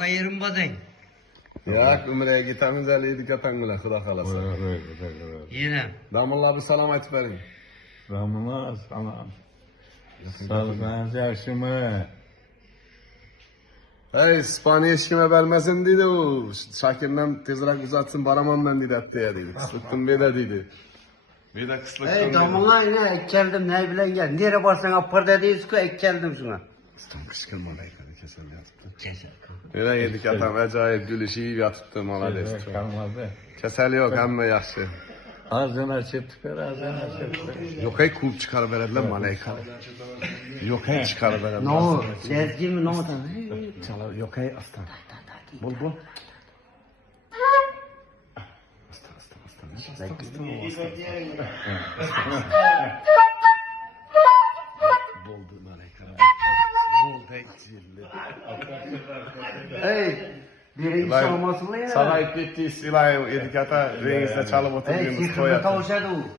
Da yerim badın. Ya Ümre'ye gitemiz hele yedik atangıla kıda kalasa. Yine. Damılla bir salam aytıp verin. Ramına sana. Sağlıklarınız yaşımı. Hey İspanya eşkime vermesin dedi o. Şakir'den tezrak uzatsın baramam dedi hatta ya dedi. Sıktım bir de dedi. Bir de kıslık Ey damla yine ekkeldim ne bilen gel. Nere varsan apar dediyiz ki ekkeldim şuna. Tam kışkın malaykada kesel yatıptı. Keser. Öyle yedik atam acayip gülüşü iyi yatıptı malades. Kalmadı. Kesel yok hem yaxşı. Ağzına çıktıklar, ağzına çıktıklar. Yok hey kulp çıkar verediler malaykada. Yok hey çıkar verediler. Ne o? Lezgi mi ne o? Çalar yok hey aslan. Bul bul. Buldu malaykada. Buldu eksildi. Ey. Birinci olmasın ya. Sana ipletti istilayı yedik ata reisle çalıp Ey oturduğumuz sikrimde koyatı. kavuşadı o.